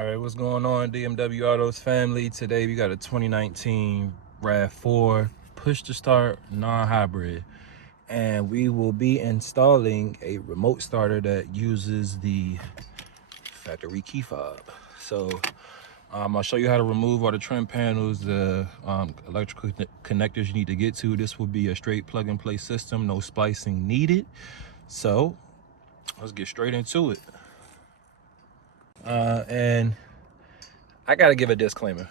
All right, what's going on, D.M.W. Autos family? Today we got a 2019 Rav4 push to start non-hybrid, and we will be installing a remote starter that uses the factory key fob. So I'll show you how to remove all the trim panels, the electrical connectors you need to get to. This will be a straight plug and play system, no splicing needed. So let's get straight into it. And I gotta give a disclaimer,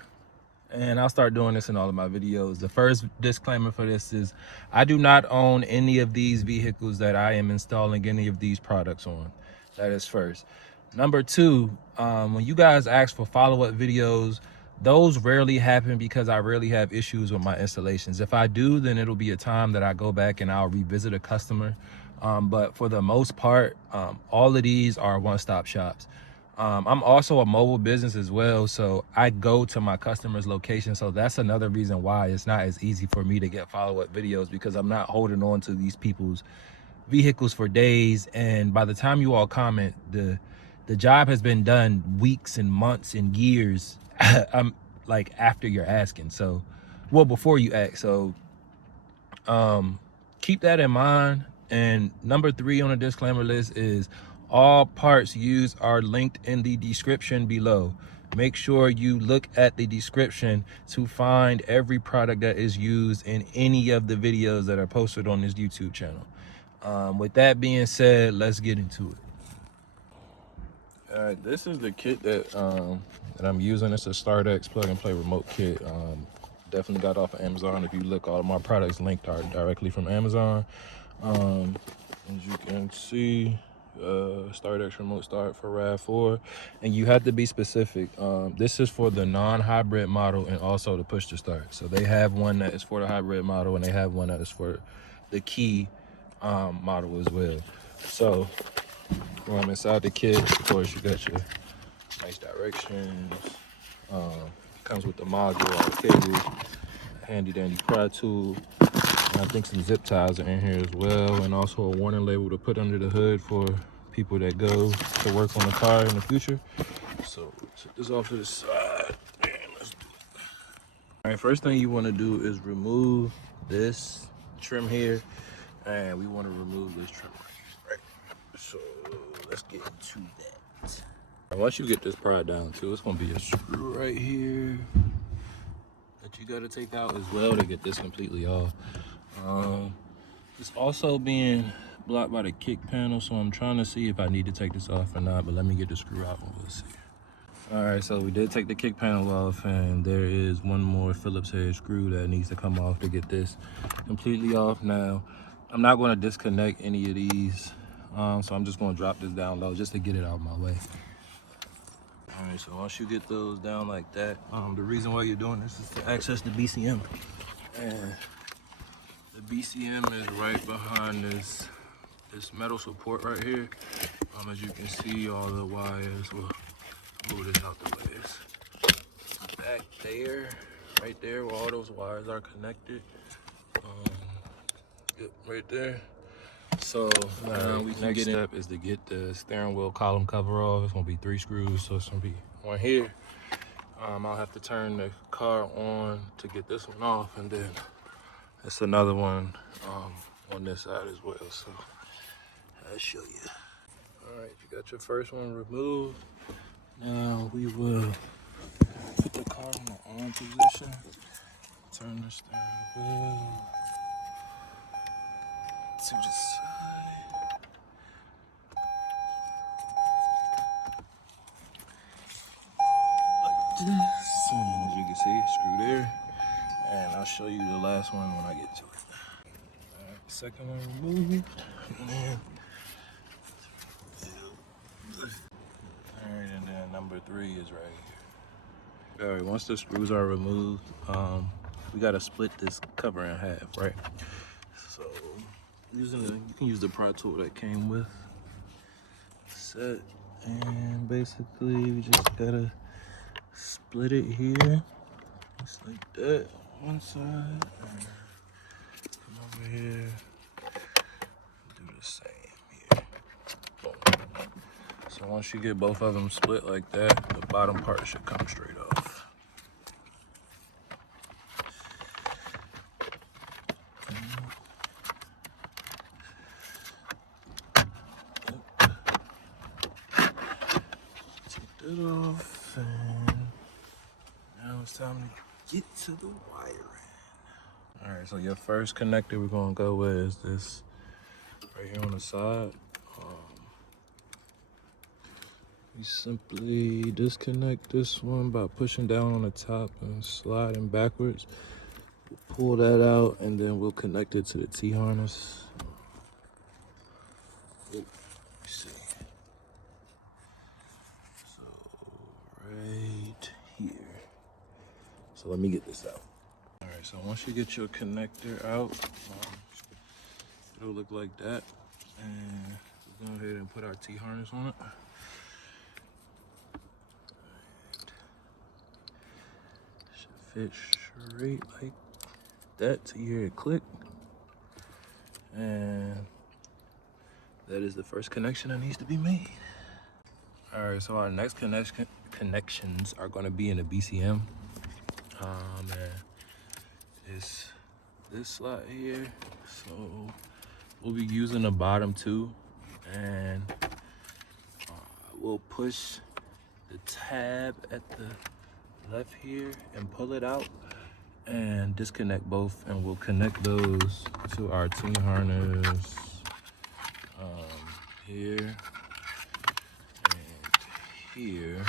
and I'll start doing this in all of my videos. The first disclaimer for this is I do not own any of these vehicles that I am installing any of these products on. That is first. Number two, when you guys ask for follow-up videos, those rarely happen because I rarely have issues with my installations. If I do, then it'll be a time that I go back and I'll revisit a customer. But for the most part, all of these are one-stop shops. I'm also a mobile business as well, so I go to my customers' location. So that's another reason why it's not as easy for me to get follow-up videos, because I'm not holding on to these people's vehicles for days. And by the time you all comment, the job has been done weeks and months and years. I'm like after you're asking, so well before you ask. So keep that in mind. And number three on the disclaimer list is all parts used are linked in the description below. Make sure you look at the description to find every product that is used in any of the videos that are posted on this YouTube channel. With that being said, let's get into it. All right, this is the kit that I'm using. It's a StartX plug and play remote kit. Definitely got off of Amazon. If you look, all of my products linked are directly from Amazon. As you can see, StartX remote start for Rav4, and you have to be specific. This is for the non-hybrid model and also the push to start. So they have one that is for the hybrid model, and they have one that is for the key model as well. So when I'm inside the kit, of course, you got your nice directions. Comes with the module, all the cables, handy dandy pry tool. And I think some zip ties are in here as well, and also a warning label to put under the hood for people that go to work on the car in the future. So set this off to the side and let's do it. All right, first thing you want to do is remove this trim here, and we want to remove this trim right? So let's get into that. Once you get this pry down too, it's gonna be a screw right here that you gotta take out as well to get this completely off. It's also being blocked by the kick panel, so I'm trying to see if I need to take this off or not, but let me get the screw out and we'll see. All right, so we did take the kick panel off, and there is one more Phillips head screw that needs to come off to get this completely off. Now, I'm not going to disconnect any of these, so I'm just going to drop this down low just to get it out of my way. All right, so once you get those down like that, the reason why you're doing this is to access the BCM. And the BCM is right behind this metal support right here. As you can see, all the wires will move this out the way. It's back there, right there, where all those wires are connected. Yep, right there. So now we can next step is to get the steering wheel column cover off. It's gonna be 3 screws, so it's gonna be one here. I'll have to turn the car on to get this one off, and then it's another one on this side as well. So I'll show you. All right, you got your first one removed. Now we will put the car in the on position. Turn the steering wheel to the side. Like this. As you can see, screw there. And I'll show you the last one when I get to it. All right, second one removed. All right, and then number 3 is right here. All right, once the screws are removed, we gotta split this cover in half, right? So you can use the pry tool that came with set, and basically we just gotta split it here, just like that, one side, and come over here, do the same here. Boom. So once you get both of them split like that, the bottom part should come straight off. Take that off, and now it's time to get to the wiring. All right, so your first connector we're gonna go with is this right here on the side. You simply disconnect this one by pushing down on the top and sliding backwards. Pull that out, and then we'll connect it to the T-harness. Let me see. So right here. So let me get this out. All right, so once you get your connector out, it'll look like that. And we'll go ahead and put our T-harness on it. Fit straight like that till you hear it click, and that is the first connection that needs to be made. All right, so our next connections are going to be in the BCM, and it's this slot here. So we'll be using the bottom two, and we'll push the tab at the left here and pull it out and disconnect both, and we'll connect those to our T-harness here and here,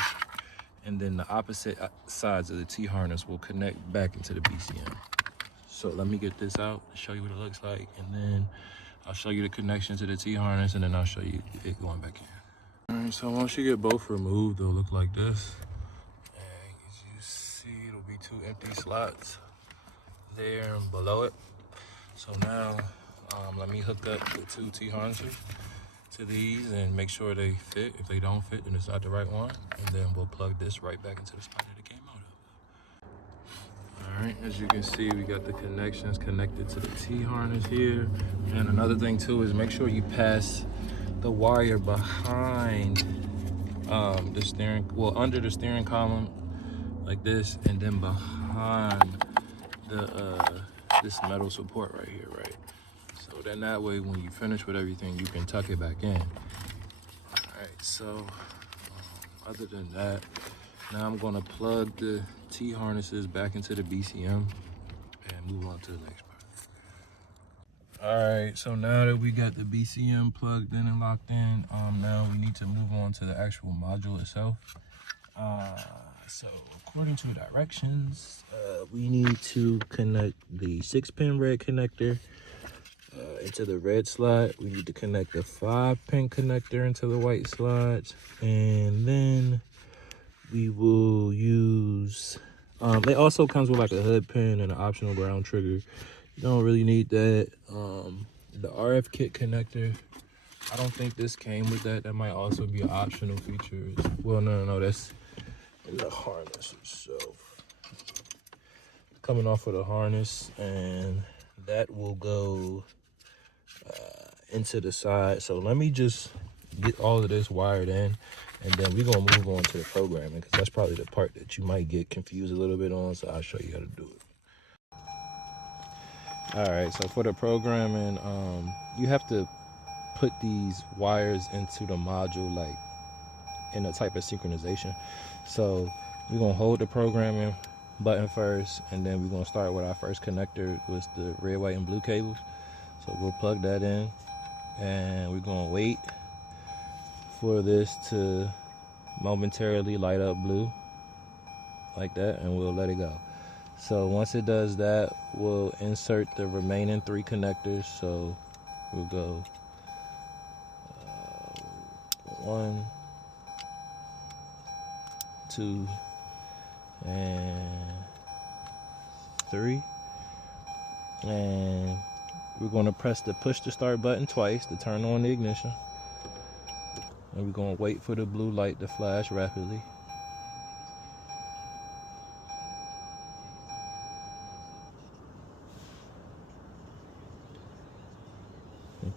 and then the opposite sides of the T-harness will connect back into the BCM. So let me get this out, show you what it looks like, and then I'll show you the connection to the T-harness, and then I'll show you it going back in. All right, so once you get both removed, they'll look like this. It'll be two empty slots there and below it. So now let me hook up the two T-harnesses to these and make sure they fit. If they don't fit, then it's not the right one, and then we'll plug this right back into the spot that it came out of. All right, as you can see, we got the connections connected to the T-harness here. And another thing too is make sure you pass the wire behind the steering, well, under the steering column like this, and then behind the this metal support right here, right? So then that way, when you finish with everything, you can tuck it back in. All right, so other than that, now I'm gonna plug the T-harnesses back into the BCM and move on to the next part. All right, so now that we got the BCM plugged in and locked in, now we need to move on to the actual module itself. So according to directions, we need to connect the 6-pin red connector into the red slot. We need to connect the 5-pin connector into the white slots, and then we will use, it also comes with like a hood pin and an optional ground trigger. You don't really need that. The RF kit connector, I don't think this came with that. That might also be an optional feature. Well, no, that's in the harness itself. Coming off of the harness, and that will go into the side. So let me just get all of this wired in, and then we're gonna move on to the programming, because that's probably the part that you might get confused a little bit on. So I'll show you how to do it. All right, so for the programming, you have to put these wires into the module like in a type of synchronization. So we're gonna hold the programming button first, and then we're gonna start with our first connector, was the red, white, and blue cables. So we'll plug that in, and we're gonna wait for this to momentarily light up blue like that, and we'll let it go. So once it does that, we'll insert the remaining 3 connectors. So we'll go 1, 2, and 3, and we're going to press the push to start button twice to turn on the ignition, and we're going to wait for the blue light to flash rapidly.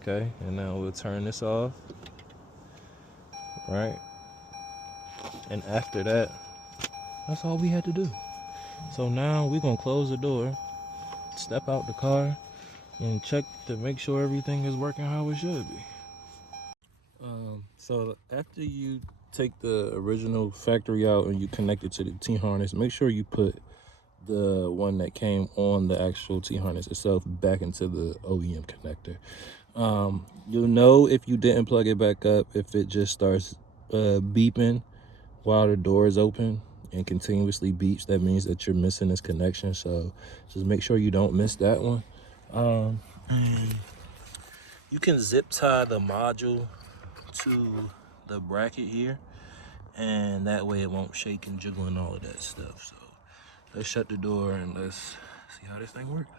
Okay, and now we'll turn this off, right? And after that, that's all we had to do. So now we're gonna close the door, step out the car, and check to make sure everything is working how it should be. So after you take the original factory out and you connect it to the T-harness, make sure you put the one that came on the actual T-harness itself back into the OEM connector. You'll know if you didn't plug it back up if it just starts beeping while the door is open and continuously beeps. That means that you're missing this connection, so just make sure you don't miss that one. And you can zip tie the module to the bracket here, and that way it won't shake and jiggle and all of that stuff. So let's shut the door and let's see how this thing works.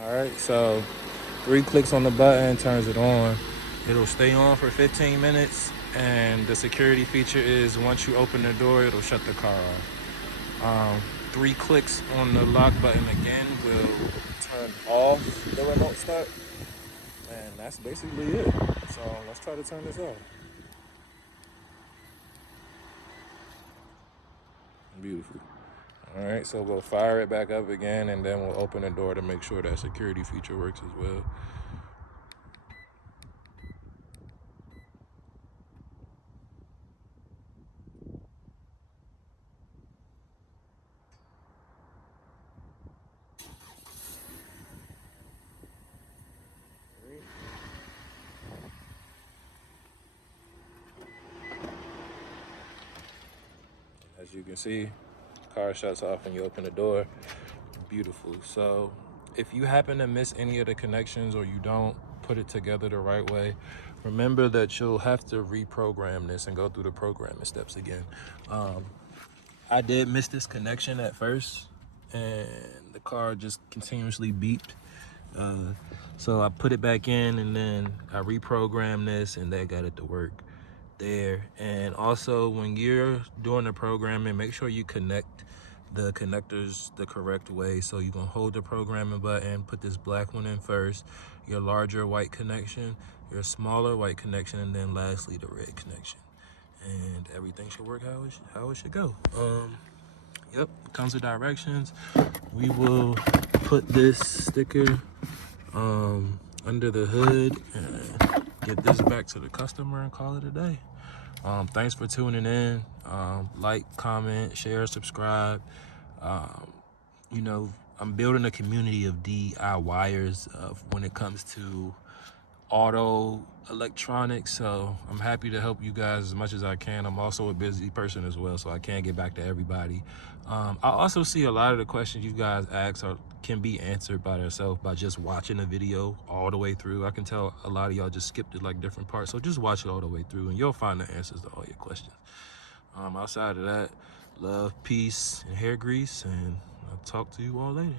All right, so 3 clicks on the button turns it on. It'll stay on for 15 minutes, and the security feature is once you open the door, it'll shut the car off. 3 clicks on the lock button again will turn off the remote start, and that's basically it. So let's try to turn this off. Beautiful. All right, so we'll fire it back up again, and then we'll open the door to make sure that security feature works as well. As you can see, car shuts off when you open the door. Beautiful. So if you happen to miss any of the connections or you don't put it together the right way, remember that you'll have to reprogram this and go through the programming steps again. I did miss this connection at first, and the car just continuously beeped. So I put it back in, and then I reprogrammed this, and that got it to work there. And also, when you're doing the programming, make sure you connect the connectors the correct way. So you're gonna hold the programming button, put this black one in first, your larger white connection, your smaller white connection, and then lastly the red connection, and everything should work how it should go. Yep, comes with directions. We will put this sticker under the hood and get this back to the customer and call it a day. Thanks for tuning in. Like, comment, share, subscribe. You know, I'm building a community of DIYers when it comes to auto electronics, so I'm happy to help you guys as much as I can. I'm also a busy person as well, so I can't get back to everybody. I also see a lot of the questions you guys ask can be answered by themselves by just watching the video all the way through. I can tell a lot of y'all just skipped it like different parts, so just watch it all the way through and you'll find the answers to all your questions. Outside of that, love, peace, and hair grease, and I'll talk to you all later.